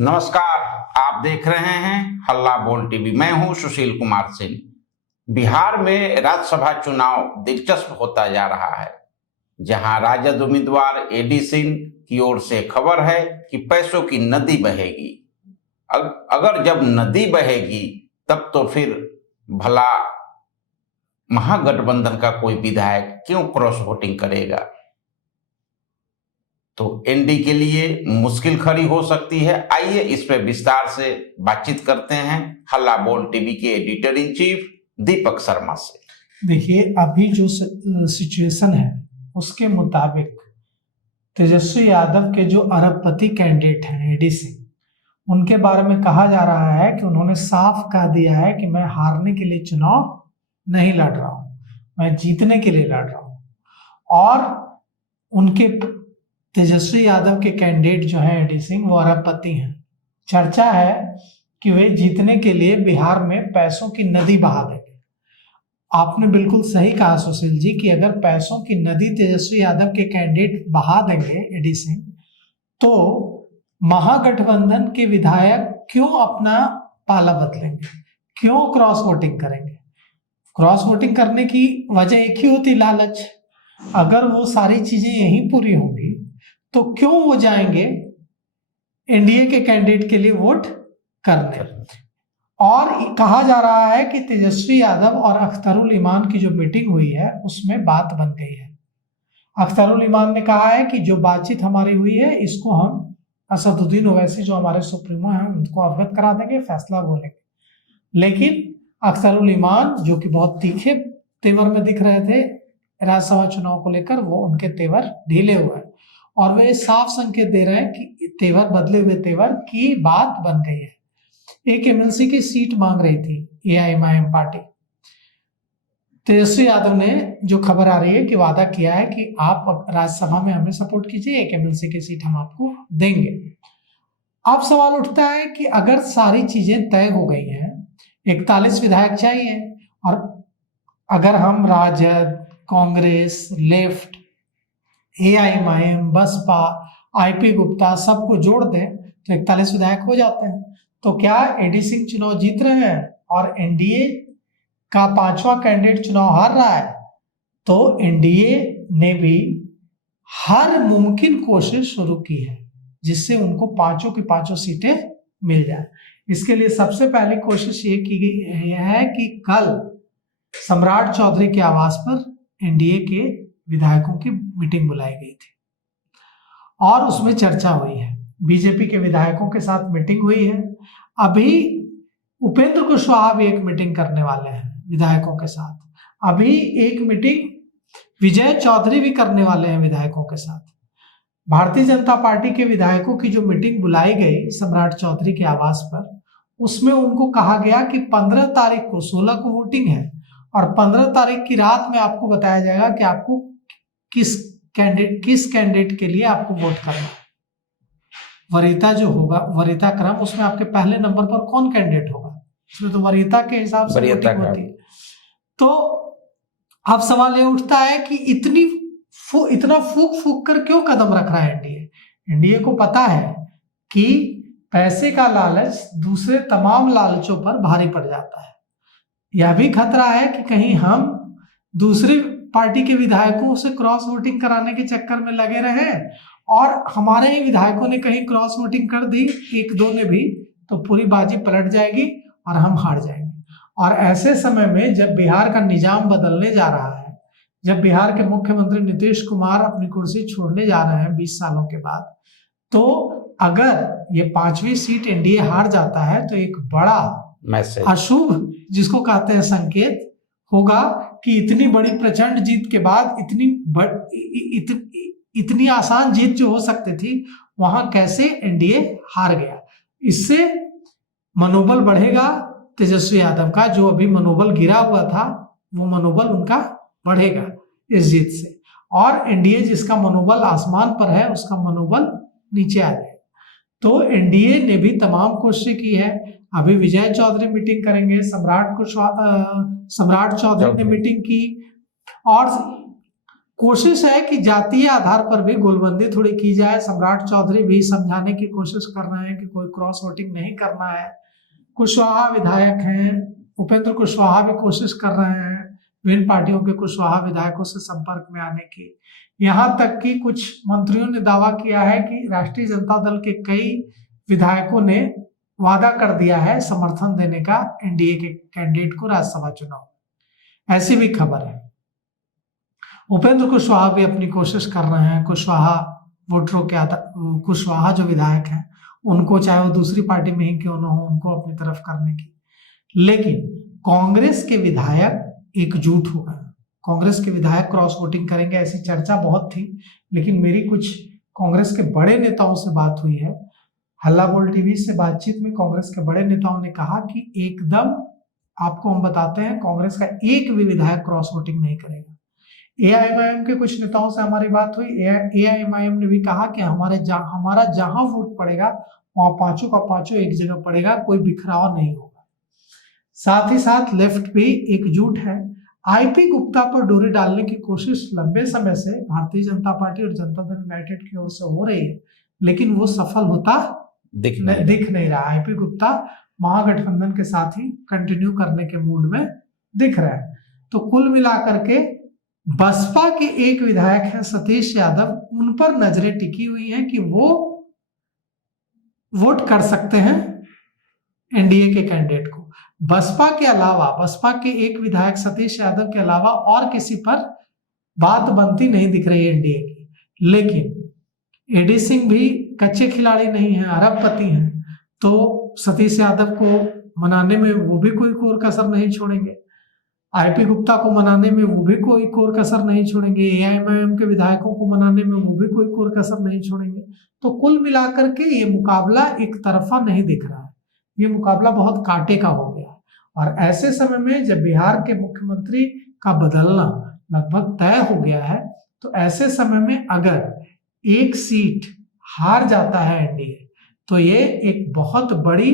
नमस्कार, आप देख रहे हैं हल्ला बोल टीवी। मैं हूं सुशील कुमार सिंह। बिहार में राज्यसभा चुनाव दिलचस्प होता जा रहा है, जहां राजद उम्मीदवार एडी सिंह की ओर से खबर है कि पैसों की नदी बहेगी। अगर जब नदी बहेगी तब तो फिर भला महागठबंधन का कोई विधायक क्यों क्रॉस वोटिंग करेगा? तो एनडी के लिए मुश्किल खड़ी हो सकती है। आइए इस पर विस्तार से बातचीत करते हैं हल्ला बोल टीवी के editor in chief Deepak Sharma से। देखिए, अभी जो सिचुएशन है उसके मुताबिक तेजस्वी यादव के जो अरबपति कैंडिडेट हैं एडी सिंह, उनके बारे में कहा जा रहा है कि उन्होंने साफ कह दिया है कि मैं हारने के लिए चुनाव नहीं लड़ रहा हूं, मैं जीतने के लिए लड़ रहा हूं। और उनके तेजस्वी यादव के कैंडिडेट जो हैं एडी सिंह, वो अरबपति हैं। चर्चा है कि वे जीतने के लिए बिहार में पैसों की नदी बहा देंगे। आपने बिल्कुल सही कहा सुशील जी कि अगर पैसों की नदी तेजस्वी यादव के कैंडिडेट बहा देंगे एडी सिंह, तो महागठबंधन के विधायक क्यों अपना पाला बदलेंगे, क्यों क्रॉस वोटिंग करेंगे? क्रॉस वोटिंग करने की वजह एक ही होती, लालच। अगर वो सारी चीजें यहीं पूरी होंगी तो क्यों वो जाएंगे एनडीए के कैंडिडेट के लिए वोट करने? और कहा जा रहा है कि तेजस्वी यादव और अख्तरुल इमान की जो मीटिंग हुई है उसमें बात बन गई है। अख्तरुल इमान ने कहा है कि जो बातचीत हमारी हुई है इसको हम असदुद्दीन ओवैसी जो हमारे सुप्रीमो हैं उनको अवगत करा देंगे, फैसला बोलेंगे। लेकिन अख्तरुल इमान जो कि बहुत तीखे तेवर में दिख रहे थे राज्यसभा चुनाव को लेकर, वो उनके तेवर ढीले हुए हैं और वे साफ संकेत दे रहे हैं कि तेवर, बदले हुए तेवर की बात बन गई है। एक एमएलसी की सीट मांग रही थी एआईएमआईएम पार्टी। तेजस्वी यादव ने, जो खबर आ रही है कि वादा किया है कि आप राज्यसभा में हमें सपोर्ट कीजिए, एक एमएलसी की सीट हम आपको देंगे। अब सवाल उठता है कि अगर सारी चीजें तय हो गई हैं, 41 विधायक चाहिए, और अगर हम राजद, कांग्रेस, लेफ्ट, एआईएमआईएम, बसपा, आईपी गुप्ता सबको जोड़ दें तो 41 विधायक हो जाते हैं। तो क्या एडी सिंह चुनाव जीत रहे हैं और एनडीए का 5वां कैंडिडेट चुनाव हार रहा है? तो एनडीए ने भी हर मुमकिन कोशिश शुरू की है जिससे उनको 5 की 5 सीटें मिल जाए। इसके लिए सबसे पहली कोशिश ये की गई है कि कल सम्राट चौधरी के आवास पर एनडीए के विधायकों की मीटिंग बुलाई गई थी और उसमें चर्चा हुई है। बीजेपी के विधायकों के साथ मीटिंग हुई है। अभी उपेंद्र कुशवाहा भी एक मीटिंग करने वाले हैं विधायकों के साथ। अभी एक मीटिंग विजय चौधरी भी करने वाले हैं विधायकों के साथ। भारतीय जनता पार्टी के विधायकों की जो मीटिंग बुलाई गई सम्राट चौधरी के आवास पर, उसमें उनको कहा गया कि 15 तारीख को, 16 को वोटिंग है और 15 तारीख की रात में आपको बताया जाएगा कि आपको किस कैंडिडेट के लिए आपको वोट करना है। वरीयता जो होगा, वरीयता क्रम, उसमें आपके पहले नंबर पर कौन कैंडिडेट होगा, उसमें तो वरीयता के हिसाब से वोटिंग होती है। तो अब सवाल ये उठता है कि इतना फूक कर क्यों कदम रख रहा है एनडीए? एनडीए को पता है कि पैसे का लालच दूसरे तमाम लालचों पर भारी पड़ जाता है। यह भी खतरा है कि कहीं हम दूसरी पार्टी के विधायकों से क्रॉस वोटिंग कराने के चक्कर में लगे रहे और हमारे ही विधायकों ने कहीं क्रॉस वोटिंग कर दी, एक दो ने भी, तो पूरी बाजी पलट जाएगी और हम हार जाएंगे। और ऐसे समय में जब बिहार का निजाम बदलने जा रहा है, जब बिहार के मुख्यमंत्री नीतीश कुमार अपनी कुर्सी छोड़ने जा रहे हैं 20 सालों के बाद, तो अगर ये 5वीं सीट एनडीए हार जाता है तो एक बड़ा मैसेज, अशुभ जिसको कहते हैं संकेत होगा कि इतनी बड़ी प्रचंड जीत के बाद इतनी आसान जीत जो हो सकती थी, वहां कैसे एनडीए हार गया। इससे मनोबल बढ़ेगा तेजस्वी यादव का, जो अभी मनोबल गिरा हुआ था वो मनोबल उनका बढ़ेगा इस जीत से, और एनडीए जिसका मनोबल आसमान पर है उसका मनोबल नीचे आ जाएगा। तो एनडीए ने भी तमाम कोशिशें की है। अभी विजय चौधरी मीटिंग करेंगे, सम्राट चौधरी ने मीटिंग की और कोशिश है कि जातीय आधार पर भी गोलबंदी थोड़ी की जाए। सम्राट चौधरी भी समझाने की कोशिश कर रहे हैं कि कोई क्रॉस वोटिंग नहीं करना है। कुशवाहा विधायक हैं, उपेंद्र कुशवाहा भी कोशिश कर रहे हैं विभिन्न पार्टियों के कुशवाहा विधायकों से संपर्क में आने की। यहाँ तक कि कुछ मंत्रियों ने दावा किया है कि राष्ट्रीय जनता दल के कई विधायकों ने वादा कर दिया है समर्थन देने का एनडीए के कैंडिडेट को राज्यसभा चुनाव, ऐसी भी खबर है। उपेंद्र कुशवाहा भी अपनी कोशिश कर रहे हैं कुशवाहा वोटरों के कुशवाहा जो विधायक हैं उनको, चाहे वो दूसरी पार्टी में ही क्यों न हो, उनको अपनी तरफ करने की। लेकिन कांग्रेस के विधायक एकजुट हो गए। कांग्रेस के विधायक क्रॉस वोटिंग करेंगे ऐसी चर्चा बहुत थी, लेकिन मेरी कुछ कांग्रेस के बड़े नेताओं से बात हुई है। हल्ला बोल टीवी से बातचीत में कांग्रेस के बड़े नेताओं ने कहा कि एकदम आपको हम बताते हैं, कांग्रेस का एक भी विधायक क्रॉस वोटिंग नहीं करेगा। एआईएमआईएम के कुछ नेताओं से हमारी बात हुई। एआईएमआईएम ने भी कहा कि हमारा जहां वोट पड़ेगा वहां पांचों का पांचों एक जगह पड़ेगा, कोई बिखराव नहीं होगा। साथ ही साथ लेफ्ट भी एकजुट है। आईपी गुप्ता पर डोरी डालने की कोशिश लंबे समय से भारतीय जनता पार्टी और जनता दल यूनाइटेड की ओर से हो रही है, लेकिन वो सफल होता दिख नहीं रहा। आईपी गुप्ता महागठबंधन के साथ ही कंटिन्यू करने के मूड में दिख रहा है। तो कुल मिलाकर के बसपा के एक विधायक हैं सतीश यादव, उन पर नजरें टिकी हुई हैं कि वो वोट कर सकते हैं एनडीए के कैंडिडेट को। बसपा के अलावा, बसपा के एक विधायक सतीश यादव के अलावा और किसी पर बात बनती नहीं दिख रही है एनडीए की। लेकिन एडी सिंह भी कच्चे खिलाड़ी नहीं है, अरबपति हैं, तो सतीश यादव को मनाने में वो भी कोई कोर कसर नहीं छोड़ेंगे। आईपी गुप्ता को मनाने में वो भी कोई कोर कसर नहीं छोड़ेंगे। एआईएमआईएम के विधायकों को मनाने में वो भी कोई कोर कसर नहीं छोड़ेंगे। तो कुल मिलाकर के ये मुकाबला एक तरफा नहीं दिख रहा है, ये मुकाबला बहुत कांटे का हो गया। और ऐसे समय में जब बिहार के मुख्यमंत्री का बदलना लगभग तय हो गया है, तो ऐसे समय में अगर एक सीट हार जाता है एनडीए, तो ये एक बहुत बड़ी,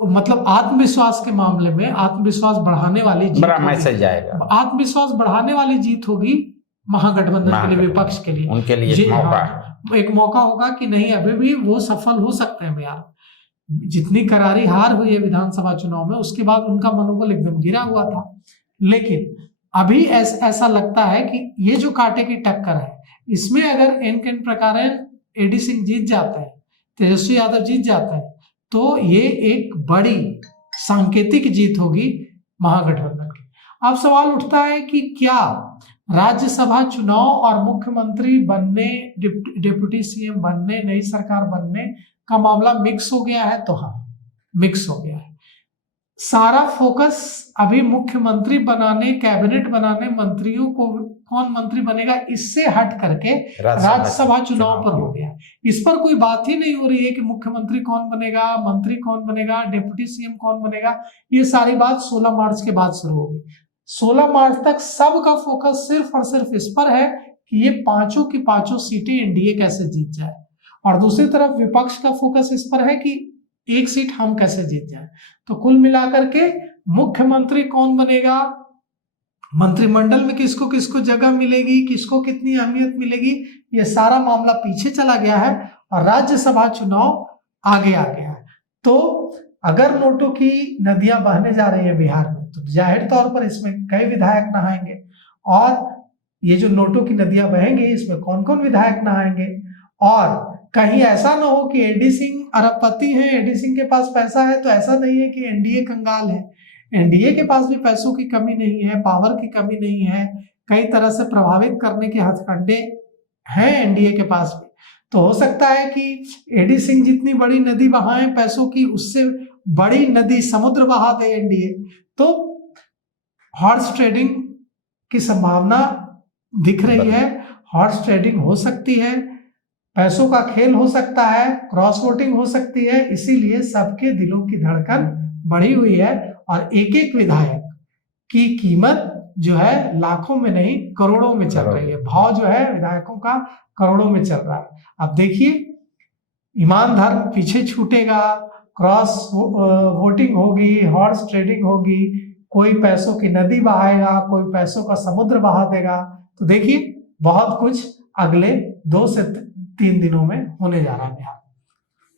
मतलब आत्मविश्वास के मामले में आत्मविश्वास बढ़ाने वाली जीत, बड़ा मैसेज आएगा। आत्मविश्वास बढ़ाने वाली जीत होगी महागठबंधन के लिए, विपक्ष के लिए, उनके लिए एक मौका होगा कि नहीं, अभी भी वो सफल हो सकते हैं बिहार। जितनी करारी हार हुई है विधानसभा चुनाव में, उसके बाद उनका मनोबल एकदम गिरा हुआ था। लेकिन अभी ऐसा लगता है कि ये जो कांटे की टक्कर है, इसमें अगर एन प्रकार एडी सिंह जीत जाते हैं, तेजस्वी यादव जीत जाते हैं, तो ये एक बड़ी सांकेतिक जीत होगी महागठबंधन की। अब सवाल उठता है कि क्या राज्यसभा चुनाव और मुख्यमंत्री बनने, डिप्टी सीएम बनने, नई सरकार बनने का मामला मिक्स हो गया है? तो हाँ, मिक्स हो गया है। सारा फोकस अभी मुख्यमंत्री बनाने, कैबिनेट बनाने, मंत्रियों को कौन मंत्री बनेगा इससे हट करके राज्यसभा चुनाव पर हो गया। इस पर कोई बात ही नहीं हो रही है कि मुख्यमंत्री कौन बनेगा, मंत्री कौन बनेगा, डिप्टी सीएम कौन बनेगा। ये सारी बात 16 मार्च के बाद शुरू होगी। 16 मार्च तक सबका फोकस सिर्फ और सिर्फ इस पर है कि ये पांचों की पांचों सीटें एनडीए कैसे जीत जाए, और दूसरी तरफ विपक्ष का फोकस इस पर है कि एक सीट हम कैसे जीत जाए। तो कुल मिलाकर के मुख्यमंत्री कौन बनेगा, मंत्रिमंडल में किसको किसको जगह मिलेगी, किसको कितनी अहमियत मिलेगी, ये सारा मामला पीछे चला गया है और राज्यसभा चुनाव आगे आ गया है। तो अगर नोटों की नदियां बहने जा रही है बिहार में, तो जाहिर तौर पर इसमें कई विधायक नहाएंगे, और ये जो नोटों की नदियां बहेंगी इसमें कौन कौन विधायक नहाएंगे। और कहीं ऐसा ना हो कि एडी सिंह अरबपति हैं, एडी सिंह के पास पैसा है, तो ऐसा नहीं है कि एनडीए कंगाल है। एनडीए के पास भी पैसों की कमी नहीं है, पावर की कमी नहीं है, कई तरह से प्रभावित करने के हथकंडे हैं एनडीए के पास भी। तो हो सकता है कि एडी सिंह जितनी बड़ी नदी बहाएं पैसों की, उससे बड़ी नदी समुद्र बहा दे एनडीए। तो हॉर्स ट्रेडिंग की संभावना दिख रही है, हॉर्स ट्रेडिंग हो सकती है, पैसों का खेल हो सकता है, क्रॉस वोटिंग हो सकती है। इसीलिए सबके दिलों की धड़कन बढ़ी हुई है और एक एक विधायक की कीमत जो है लाखों में नहीं करोड़ों में चल रही है। भाव जो है विधायकों का करोड़ों में चल रहा है। अब देखिए, ईमान धर्म पीछे छूटेगा, क्रॉस वोटिंग होगी, हॉर्स ट्रेडिंग होगी, कोई पैसों की नदी बहाएगा, कोई पैसों का समुद्र बहा देगा। तो देखिए बहुत कुछ अगले 2 से 3 दिनों में होने जा रहा है बिहार।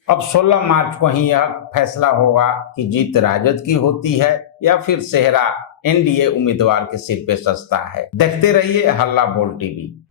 अब 16 मार्च को ही यह फैसला होगा कि जीत राजद की होती है या फिर सेहरा एनडीए उम्मीदवार के सिर पे सजता है। देखते रहिए हल्ला बोल टीवी।